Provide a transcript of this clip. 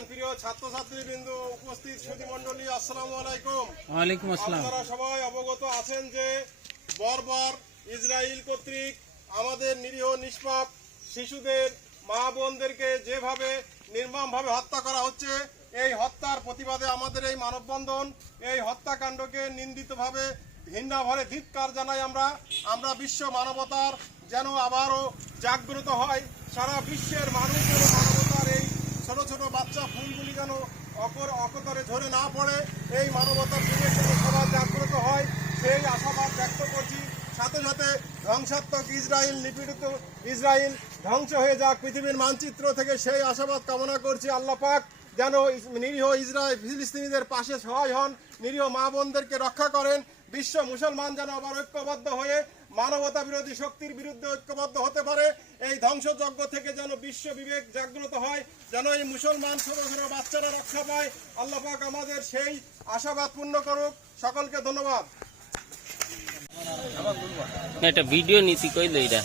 প্রাণপ্রিয় ছাত্রছাত্রীবৃন্দ, উপস্থিত সুধীমণ্ডলী, আসসালামু আলাইকুম। ওয়ালাইকুম আসসালাম। আপনারা সবাই অবগত আছেন যে বর্বর ইসরায়েল কর্তৃক আমাদের নিরীহ নিষ্পাপ শিশুদের, মা বোনদেরকে যেভাবে নির্মমভাবে হত্যা করা হচ্ছে, এই হত্যার প্রতিবাদে আমাদের এই মানববন্ধন। এই হত্যাকাণ্ডকে নিন্দিতভাবে ঘৃণা ভরে ধিক্কার জানাই আমরা বিশ্ব মানবতার যেন আবারও জাগ্রত হয়। সারা বিশ্বের মানুষ যেন মানবতার এই ছোট ছোট বাচ্চা ফুলগুলি যেন অকতরে ঝরে না পড়ে, এই মানবতার দিনের যেন সবার জাগ্রত হয়, সেই আশাবাদ ব্যক্ত করছি। সাথে সাথে ধ্বংসাত্মক ইসরায়েল, নিপীড়িত ইসরায়েল ধ্বংস হয়ে যাক পৃথিবীর মানচিত্র থেকে, সেই আশাবাদ কামনা করছি। আল্লাহ পাক যেন নিরীহ ইসরায়েল ফিলিস্তিনিদের পাশে সহায় হন, নিরীহ মা বোনদেরকে রক্ষা করেন। বিশ্ব মুসলমান যেন আবার ঐক্যবদ্ধ হয়ে মানবতা বিরোধী শক্তির বিরুদ্ধে ঐক্যবদ্ধ হতে পারে। এই ধ্বংসযজ্ঞ থেকে যেন বিশ্ব বিবেক জাগ্রত হয়, যেন এই মুসলমান ছোট ছোট বাচ্চারা রক্ষা পায়। আল্লাহ পাক আমাদের সেই আশাবাদ পূর্ণ করুক। সকলকে ধন্যবাদ। একটা ভিডিও নিছি কইলো এটা।